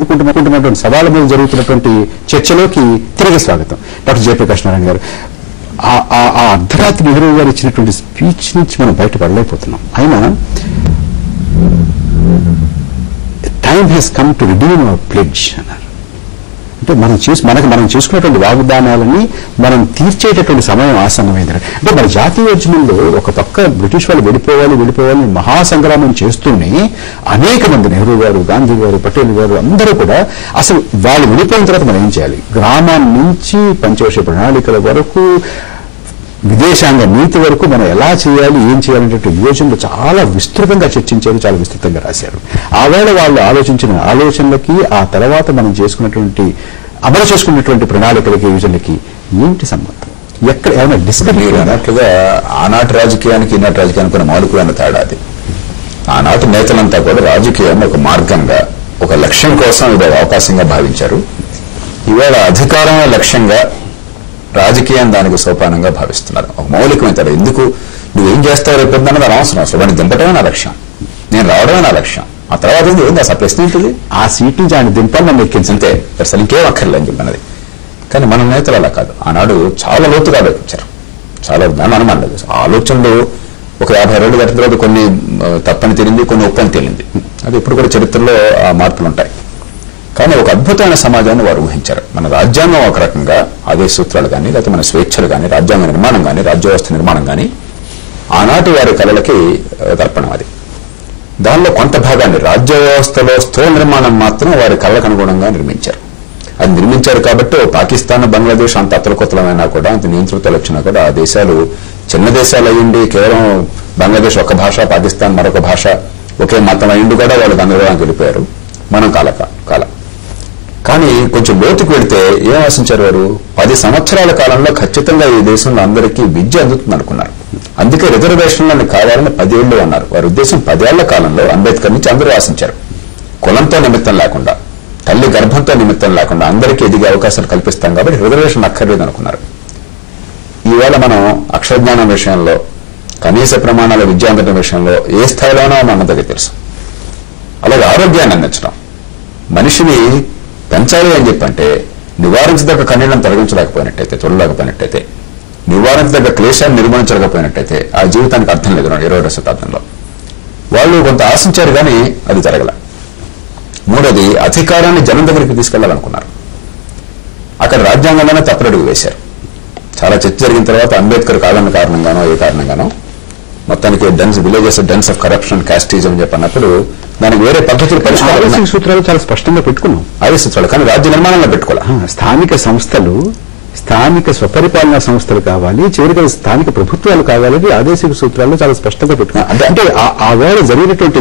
ఎదుర్కొంటున్నటువంటి సవాళ్ళ మీద జరుగుతున్నటువంటి చర్చలోకి తిరిగి స్వాగతం. డాక్టర్ జయప్రకాష్ నారాయణ గారు, ఆ అర్ధరాత్రి నెహ్రూ గారు ఇచ్చినటువంటి స్పీచ్ నుంచి మనం బయటపడలేకపోతున్నాం. ఆయన time has come to redeem our pledge అన్నారు. అంటే మనం చేసుకున్నటువంటి వాగ్దానాలని మనం తీర్చేటటువంటి సమయం ఆసన్నమైంది. అంటే మన జాతీయోద్యమంలో ఒక పక్క బ్రిటిష్ వాళ్ళు వెళ్ళిపోవాలి మహాసంగ్రామం చేస్తూనే అనేక మంది నెహ్రూ గారు, గాంధీ గారు, పటేల్ గారు అందరూ కూడా అసలు వాళ్ళు వెళ్ళిపోయిన తర్వాత మనం ఏం చేయాలి, గ్రామం నుంచి పంచవర్ష ప్రణాళికల వరకు విదేశాంగ నీతి వరకు మనం ఎలా చేయాలి, ఏం చేయాలనేటువంటి యోజనలు చాలా విస్తృతంగా చర్చించారు, చాలా విస్తృతంగా రాశారు. ఆవేళ వాళ్ళు ఆలోచించిన ఆలోచనలకి ఆ తర్వాత మనం అమలు చేసుకున్నటువంటి ప్రణాళికలకి యోజనలకి ఏంటి సంబంధం? ఎక్కడ ఏమైనా డిస్కస్ అన్నట్లుగా ఆనాటి రాజకీయానికి ఈనాటి రాజకీయానికి ఉన్న మౌలికమైన తేడా అది. ఆనాటి నేతలంతా కూడా రాజకీయాన్ని ఒక మార్గంగా, ఒక లక్ష్యం కోసం ఇది అవకాశంగా భావించారు. ఇవాళ అధికారమే లక్ష్యంగా, రాజకీయం దానికి సోపానంగా భావిస్తున్నారు. ఒక మౌలికమైన తేడా. ఎందుకు నువ్వేం చేస్తావు రేపు అన్నది అనవసరం. అసలు వాడిని దింపటమే నా లక్ష్యం, నేను రావడమే నా లక్ష్యం. ఆ తర్వాత ఏంది అసలు ప్రశ్న ఏంటిది? ఆ సీట్ నుంచి ఆయన దింపాలి, నన్ను ఎక్కించంతే, అసలు ఇంకేం అక్కర్లేని చెప్పినది. కానీ మన నేతలు అలా కాదు. ఆనాడు చాలా లోతుగా ఆలోచించారు, చాలా అనుమానం లేదు. ఆలోచనలు ఒక 50 రోజులు గడిచిన తర్వాత కొన్ని తప్పని తేలింది, కొన్ని ఒప్పని తేలింది. అది ఇప్పుడు కూడా చరిత్రలో ఆ మార్పులు ఉంటాయి. కానీ ఒక అద్భుతమైన సమాజాన్ని వారు ఊహించారు. మన రాజ్యాంగం ఒక రకంగా ఆదేశ సూత్రాలు కానీ, లేకపోతే మన స్వేచ్ఛలు కానీ, రాజ్యాంగ నిర్మాణం కానీ, రాజ్య వ్యవస్థ నిర్మాణం కానీ ఆనాటి వారి కళలకి తర్పణం. అది దానిలో కొంత భాగాన్ని రాజ్య వ్యవస్థలో స్థూల నిర్మాణం మాత్రం వారి కళలకు అనుగుణంగా నిర్మించారు. అది నిర్మించారు కాబట్టి పాకిస్తాన్, బంగ్లాదేశ్ అంత అతలకొతలమైనా కూడా, అంత నియంతృత్వాలు వచ్చినా కూడా ఆ దేశాలు చిన్న దేశాలు అయ్యిండి, కేవలం బంగ్లాదేశ్ ఒక భాష, పాకిస్తాన్ మరొక భాష, ఒకే మతం అయ్యిండి కూడా వాళ్ళు గందరగోళానికి వెళ్ళిపోయారు. మనం కాల కానీ కొంచెం లోతుకు వెళితే ఏం ఆశించారు వారు? 10 సంవత్సరాల కాలంలో ఖచ్చితంగా ఈ దేశంలో అందరికీ విద్య అందుతుంది అనుకున్నారు. అందుకే రిజర్వేషన్లను కావాలని 10 ఏళ్లు అన్నారు. వారి ఉద్దేశం 10 ఏళ్ల కాలంలో అంబేద్కర్ నుంచి అందరూ ఆశించారు. కులంతో నిమిత్తం లేకుండా, తల్లి గర్భంతో నిమిత్తం లేకుండా అందరికీ ఎదిగే అవకాశాలు కల్పిస్తాం కాబట్టి రిజర్వేషన్ అక్కర్లేదు అనుకున్నారు. ఈవేళ మనం అక్షరజ్ఞానం విషయంలో, కనీస ప్రమాణాల విద్య అందడం విషయంలో ఏ స్థాయిలోనో మనందరికీ తెలుసు. అలాగే ఆరోగ్యాన్ని అందించడం, మనిషిని పెంచాలి అని చెప్పంటే నివారించదగ్గ కన్నీళ్లను తొలగించలేకపోయినట్టయితే, చూడలేకపోయినట్టయితే, నివారించదగ్గ క్లేశాన్ని నిర్మూలించలేకపోయినట్టయితే ఆ జీవితానికి అర్థం లేదు. 21వ శతాబ్దంలో వాళ్ళు కొంత ఆశించారు, కానీ అది జరగల. మూడోది, అధికారాన్ని జనం దగ్గరికి తీసుకెళ్లాలనుకున్నారు. అక్కడ రాజ్యాంగంలోనే తప్పుడడుగు వేశారు. చాలా చర్చ జరిగిన తర్వాత అంబేద్కర్ కాదన్న కారణంగానో ఏ కారణంగానో మొత్తానికి villages dense of corruption, casteism అని చెప్పినప్పుడు దానికి వేరే పద్ధతులు పరిష్కారం సూత్రాలు చాలా స్పష్టంగా పెట్టుకున్నాం. ఆదేశ సూత్రాలు, కానీ రాజ్య నిర్మాణంలో పెట్టుకోవాలి. స్థానిక సంస్థలు, స్థానిక స్వపరిపాలనా సంస్థలు కావాలి, చివరిగా స్థానిక ప్రభుత్వాలు కావాలని ఆదేశిక సూత్రాల్లో చాలా స్పష్టంగా పెట్టుకున్నాం. అంటే ఆ వేళ జరిగినటువంటి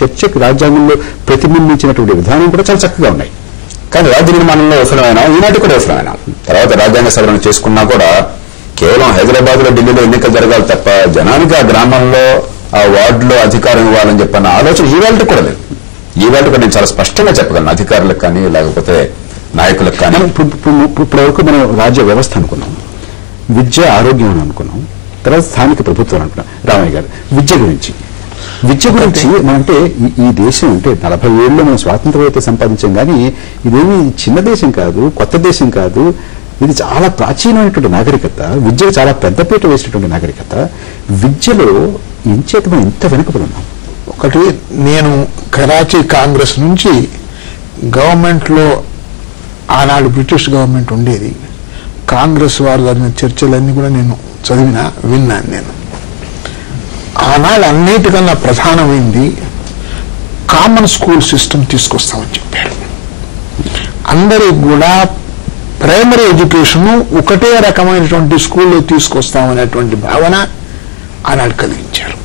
చర్చకు రాజ్యాంగంలో ప్రతిబింబించినటువంటి విధానం కూడా చాలా చక్కగా ఉన్నాయి. కానీ రాజ్య నిర్మాణంలో విఫలమైన, ఈనాటి కూడా విఫలమైన, తర్వాత రాజ్యాంగ సవరణ చేసుకున్నా కూడా కేవలం హైదరాబాద్ లో, ఢిల్లీలో ఎన్నికలు జరగాలి తప్ప జనానికి ఆ గ్రామంలో, ఆ వార్డులో అధికారం ఇవ్వాలని చెప్పన్న ఆలోచన ఈవేళ కూడా లేదు. ఈవేళ కూడా నేను చాలా స్పష్టంగా చెప్పగలను, అధికారులకు కానీ లేకపోతే నాయకులకు కానీ. ఇప్పటి వరకు మనం రాజ్య వ్యవస్థ అనుకున్నాం, విద్య, ఆరోగ్యం అని అనుకున్నాం, తర్వాత స్థానిక ప్రభుత్వం అనుకున్నాం. రామయ్య గారు, విద్య గురించి అంటే ఈ దేశం అంటే 40 ఏళ్ళు మనం స్వాతంత్ర్యం అయితే సంపాదించాం, కానీ ఇదేమి చిన్న దేశం కాదు, కొత్త దేశం కాదు. ఇది చాలా ప్రాచీనమైనటువంటి నాగరికత, విద్యకు చాలా పెద్దపీట వేసినటువంటి నాగరికత. విద్యలో ఎంచేత మనం ఇంత వెనుకబడి ఉన్నాం. ఒకటి, నేను కరాచీ కాంగ్రెస్ నుంచి గవర్నమెంట్లో, ఆనాడు బ్రిటిష్ గవర్నమెంట్ ఉండేది, కాంగ్రెస్ వారు జరిగిన చర్చలన్నీ కూడా నేను విన్నాను. నేను ఆనాడు అన్నిటికన్నా ప్రధానమైంది కామన్ స్కూల్ సిస్టమ్ తీసుకొస్తామని చెప్పారు. అందరికి కూడా ప్రైమరీ ఎడ్యుకేషన్ ఒకటే రకమైనటువంటి స్కూల్లో తీసుకొస్తామనేటువంటి భావన ఆనాడు కలిగించారు.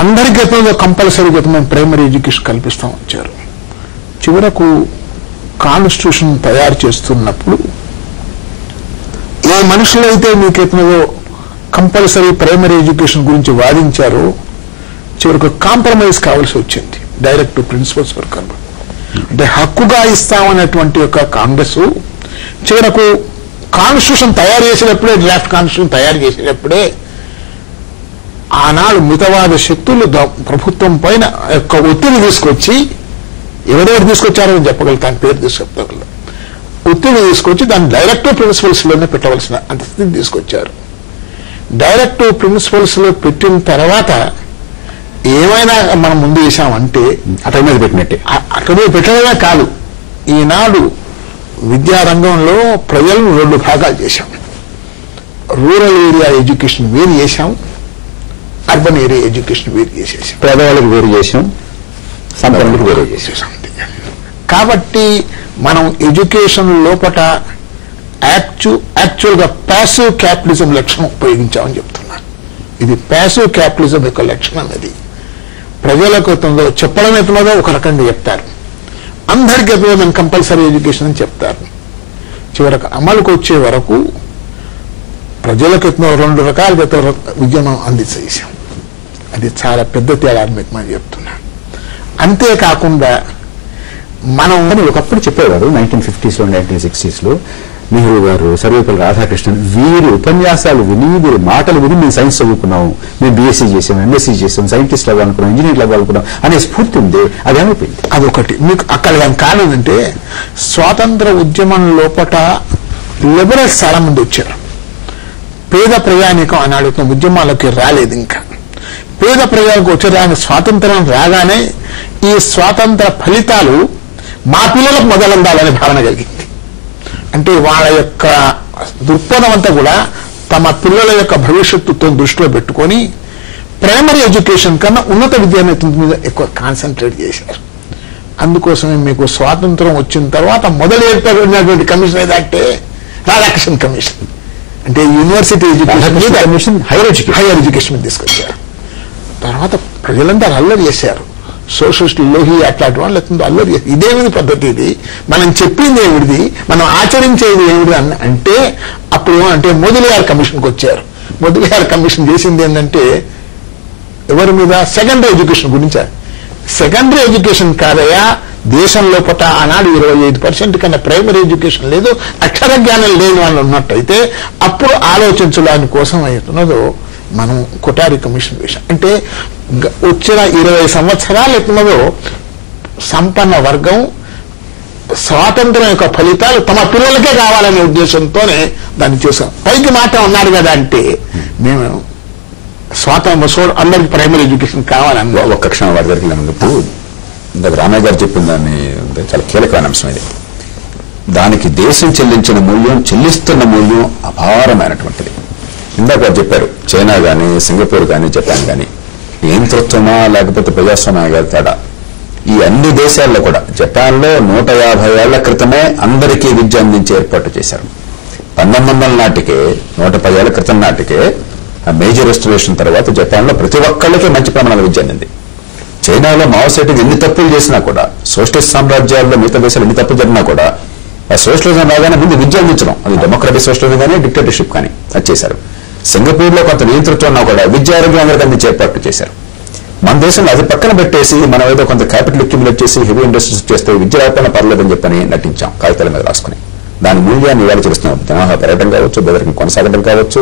అందరికీ గతంలో కంపల్సరీగా మేము ప్రైమరీ ఎడ్యుకేషన్ కల్పిస్తామని వచ్చారు. చివరకు కాన్స్టిట్యూషన్ తయారు చేస్తున్నప్పుడు ఏ మనుషులైతే మీకు ఎత్తునదో కంపల్సరీ ప్రైమరీ ఎడ్యుకేషన్ గురించి వాదించారో చివరకు కాంప్రమైజ్ కావాల్సి వచ్చింది. డైరెక్ట్ ప్రిన్సిపల్స్ వరకు అంటే హక్కుగా ఇస్తామన్నటువంటి యొక్క కాంగ్రెస్ చివరకు కాన్స్టిట్యూషన్ తయారు చేసేటప్పుడే, డ్రాఫ్ట్ కాన్స్టిట్యూషన్ తయారు చేసేటప్పుడే ఆనాడు మితవాద శక్తులు ప్రభుత్వం పైన యొక్క ఒత్తిడి తీసుకొచ్చి ఎవరెవరు తీసుకొచ్చారో అని చెప్పగలుగుతాను, పేరు తీసుకొప్పగలను. ఒత్తిడి తీసుకొచ్చి దాన్ని డైరెక్టివ్ ప్రిన్సిపల్స్లోనే పెట్టవలసిన అంత స్థితి తీసుకొచ్చారు. డైరెక్టివ్ ప్రిన్సిపల్స్లో పెట్టిన తర్వాత ఏమైనా మనం ముందు చేశామంటే అటై మీద పెట్టినట్టే. అక్కడే పెట్టడమే కాదు, ఈనాడు విద్యారంగంలో ప్రజలను 2 భాగాలు చేశాం. రూరల్ ఏరియా ఎడ్యుకేషన్ వేరు చేశాం, అర్బన్ ఏరియా ఎడ్యుకేషన్ వేరు చేసేసాం. పేదవాళ్ళకి వేరు చేసాం, సంపన్నులకు వేరు చేసేసాం. కాబట్టి మనం ఎడ్యుకేషన్ లోపల యాక్చువల్గా ప్యాసివ్ క్యాపిటలిజం లక్షణం ఉపయోగించామని చెప్తున్నాను. ఇది ప్యాసివ్ క్యాపిటలిజం యొక్క లక్షణం. అది ప్రజలకు ఎత్తుందో చెప్పడం ఎత్తున్నదో ఒక రకంగా చెప్తారు, అందరికీ ఎత్తున్నదో కంపల్సరీ ఎడ్యుకేషన్ అని చెప్తారు. చివరకు అమలుకు వచ్చే వరకు ప్రజలకు ఎత్తున 2 రకాలుగా విద్యను అందించేసాం. అది చాలా పెద్ద తేడా మీకు మనం చెప్తున్నాను. అంతేకాకుండా మనం ఒకప్పుడు చెప్పేవారు 1950s 1960s నెహ్రూ గారు, సర్వేపల్లి రాధాకృష్ణన్, వీరి ఉపన్యాసాలు విని, వీరి మాటలు విని మేము సైన్స్ చదువుకున్నాం, మేము బీఎస్సీ చేసాం, ఎంఎస్సీ చేసాం, సైంటిస్ట్ అవ్వాలనుకున్నాం, ఇంజనీర్లు అవ్వాలనుకున్నాం అనే స్ఫూర్తి ఉంది. అది ఏమైపోయింది? అదొకటి మీకు అక్కడ కాలేదంటే స్వాతంత్ర ఉద్యమం లోపల లిబరల్స్ చాలా మంది వచ్చారు. పేద ప్రజానీకం ఆనాడు ఉద్యమాలకి రాలేదు. ఇంకా పేద ప్రజలకు వచ్చేదానికి స్వాతంత్రం రాగానే ఈ స్వాతంత్ర ఫలితాలు మా పిల్లలకు మొదలందాలనే భావన కలిగింది. అంటే వాళ్ళ యొక్క దృక్పథం అంతా కూడా తమ పిల్లల యొక్క భవిష్యత్తుతో దృష్టిలో పెట్టుకొని ప్రైమరీ ఎడ్యుకేషన్ కన్నా ఉన్నత విద్య మీద ఎక్కువ కాన్సన్ట్రేట్ చేశారు. అందుకోసమే మీకు స్వాతంత్రం వచ్చిన తర్వాత మొదలు ఏర్పడినటువంటి కమిషన్ ఏదంటే రాధాకృష్ణ కమిషన్. అంటే యూనివర్సిటీ ఎడ్యుకేషన్ హైయర్ ఎడ్యుకేషన్ మీద తీసుకొచ్చారు. తర్వాత ప్రజలంతా అల్లరి చేశారు. సోషలిస్ట్ లోహి అట్లాంటి వాళ్ళు అల్లరి చేశారు. ఇదేమిది పద్ధతి, ఇది మనం చెప్పింది ఏమిటిది, మనం ఆచరించేది ఏమిటి అంటే అప్పుడు అంటే మోదీలాల్ కమిషన్కి వచ్చారు. మోదీలాల్ కమిషన్ చేసింది ఏంటంటే ఎవరి మీద, సెకండరీ ఎడ్యుకేషన్ గురించి. సెకండరీ ఎడ్యుకేషన్ కాదయా, దేశంలో పట ఆనాడు 25% కన్నా ప్రైమరీ ఎడ్యుకేషన్ లేదు, అక్షర జ్ఞానం లేని వాళ్ళు ఉన్నట్టయితే అప్పుడు ఆలోచించడానికి కోసం అవుతున్నదో మనం కొఠారి కమిషన్ వేశాం. అంటే వచ్చిన 20 సంవత్సరాలు ఎత్తున్నదో సంపన్న వర్గం స్వాతంత్రం యొక్క ఫలితాలు తమ పిల్లలకే కావాలనే ఉద్దేశంతోనే దాన్ని చేశాం. పైకి మాట ఉన్నారు కదా అంటే మేము స్వాతంత్రం అందరికి ప్రైమరీ ఎడ్యుకేషన్ కావాలన్నా. ఒక్క క్షణం వారి దగ్గరికి వెళ్ళినందుకు ఇందాక రామయ్య గారు చెప్పిన దాన్ని చాలా కీలకమైన అంశం ఇది. దానికి దేశం చెల్లించిన మూల్యం, చెల్లిస్తున్న మూల్యం అపారమైనటువంటిది. ఇందాక వారు చెప్పారు, చైనా కానీ, సింగపూర్ కానీ, జపాన్ కానీ నియంతృత్వమా లేకపోతే ప్రజాస్వామ్యం గారి తేడా. ఈ అన్ని దేశాల్లో కూడా జపాన్లో 150 ఏళ్ల క్రితమే అందరికీ విద్య అందించే ఏర్పాటు చేశారు. 1900 నాటికే, 110 ఏళ్ల క్రితం నాటికే మేజర్ రెస్టరేషన్ తర్వాత జపాన్లో ప్రతి ఒక్కళ్ళకి మంచి ప్రమాణాల విద్య అందింది. చైనాలో మావోసేటింగ్ ఎన్ని తప్పులు చేసినా కూడా, సోషలిస్ట్ సామ్రాజ్యాల్లో మిగతా దేశాలు ఎన్ని తప్పులు జరిగినా కూడా ఆ సోషలిజం రాగానే ముందు విద్య అందించడం, అది డెమోక్రటిక్ సోషలిజం కానీ డిక్టేటర్షిప్ కానీ అది చేశారు. సింగపూర్లో కొంత నియంతృత్వం కూడా విద్యా ఆరోగ్యం అందరికీ అందించే ఏర్పాట్లు చేశారు. మన దేశంలో అది పక్కన పెట్టేసి మనం ఏదో కొంత క్యాపిటల్ అక్యుములేట్ చేసి హెవీ ఇండస్ట్రీస్ చేస్తే విద్య రాకపోయినా పర్లేదని చెప్పని నటించాం కాగితాల మీద రాసుకుని. దాని మూల్యాన్ని ఇవాళ చూస్తున్నాం. జనాభా పెరగడం కావచ్చు, బెదరికం కొనసాగడం కావచ్చు,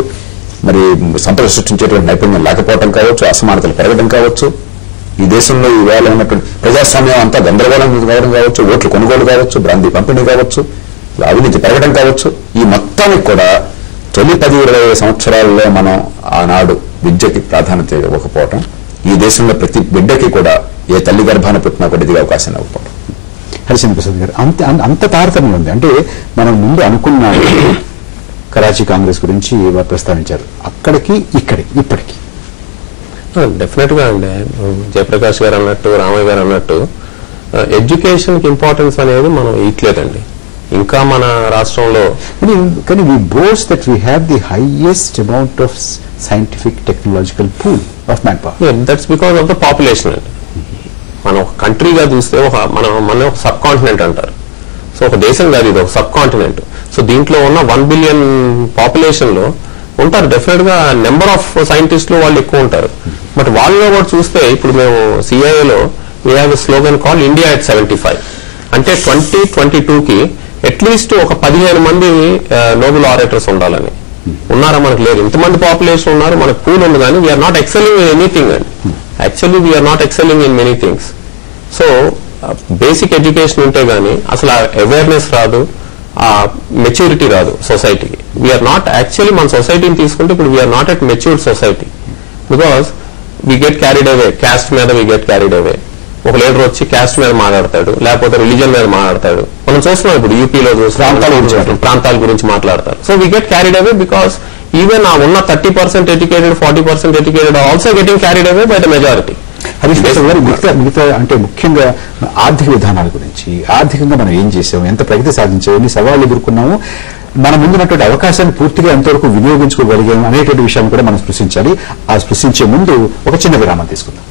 మరి సంపద సృష్టించేటువంటి నైపుణ్యం లేకపోవడం కావచ్చు, అసమానతలు పెరగడం కావచ్చు, ఈ దేశంలో ఈవేళ ఉన్నటువంటి ప్రజాస్వామ్యం అంతా గందరగోళం కావడం కావచ్చు, ఓట్లు కొనుగోలు కావచ్చు, బ్రాంతి పంపిణీ కావచ్చు, అవినీతి పెరగడం కావచ్చు, ఈ మొత్తానికి కూడా తొలి 10-20 సంవత్సరాల్లో మనం ఆనాడు విద్యకి ప్రాధాన్యత ఇవ్వకపోవటం, ఈ దేశంలో ప్రతి బిడ్డకి కూడా ఏ తల్లి గర్భాన పుట్టినా కూడా ఎదిగే అవకాశం ఇవ్వకపోవడం. హరిశంకర్ ప్రసాద్ గారు, అంత తారతమ్యం ఉంది. అంటే మనం ముందు అనుకున్న కరాచీ కాంగ్రెస్ గురించి ప్రస్తావించారు, అక్కడికి ఇక్కడికి ఇప్పటికి డెఫినెట్ గా అండి. జయప్రకాష్ గారు అన్నట్టు, రామయ్య గారు అన్నట్టు ఎడ్యుకేషన్ కి ఇంపార్టెన్స్ అనేది మనం ఇట్లేదండి. ఇంకా మన రాష్ట్రంలో కానీ we boast that we have the highest amount of scientific technological pool of manpower. That's because of the population అండి. మనం ఒక కంట్రీగా చూస్తే మన ఒక సబ్ కాంటినెంట్ అంటారు. సో ఒక దేశం కాదు, ఇది ఒక సబ్ కాంటినెంట్. సో దీంట్లో ఉన్న 1 బిలియన్ పాపులేషన్ లో ఉంటారు డెఫినెట్ గా నెంబర్ ఆఫ్ సైంటిస్టులు వాళ్ళు ఎక్కువ ఉంటారు. బట్ వాళ్ళలో కూడా చూస్తే ఇప్పుడు మేము సిఐఏలో we have a slogan call India at 75. అంటే 2022కి అట్లీస్ట్ ఒక 15 మంది నోబెల్ ఆరేటర్స్ ఉండాలని. ఉన్నారా? మనకు లేదు. ఇంతమంది పాపులేషన్ ఉన్నారు, మనకు పూల్ ఉంది, కానీ we are not excelling in anything అండి. Actually we are not excelling in many things. So basic education ఉంటే గానీ అసలు అవేర్నెస్ రాదు, ఆ మెచ్యూరిటీ రాదు సొసైటీకి. వీఆర్ నాట్ యాక్చువల్లీ మన సొసైటీని తీసుకుంటే ఇప్పుడు we are not at matured society, because we get carried away, caste మీద వీ గెట్ క్యారీడ్ అవే. ఒక లీడర్ వచ్చి క్యాస్ట్ మీద మాట్లాడతాడు, లేకపోతే రిలీజన్ మీద మాట్లాడతాడు. మనం చూస్తున్నాం ఇప్పుడు యూపీలో ప్రాంతాల గురించి మాట్లాడతారు. So we get carried away because even ఆ ఉన్న 30% educated 40% educated also getting carried away by the majority. Harish Prasad గారు, మిగతా అంటే ముఖ్యంగా ఆర్థిక విధానాల గురించి, ఆర్థికంగా మనం ఏం చేసాము, ఎంత ప్రగతి సాధించాము, ఎన్ని సవాళ్లు ఎదుర్కొన్నాము, మన ముందున్నటువంటి అవకాశాన్ని పూర్తిగా ఎంతవరకు వినియోగించుకోగలిగాము అనేటువంటి విషయాన్ని కూడా మనం స్పృశించాలి. ఆ స్పృశించే ముందు ఒక చిన్న విరామం తీసుకుందాం.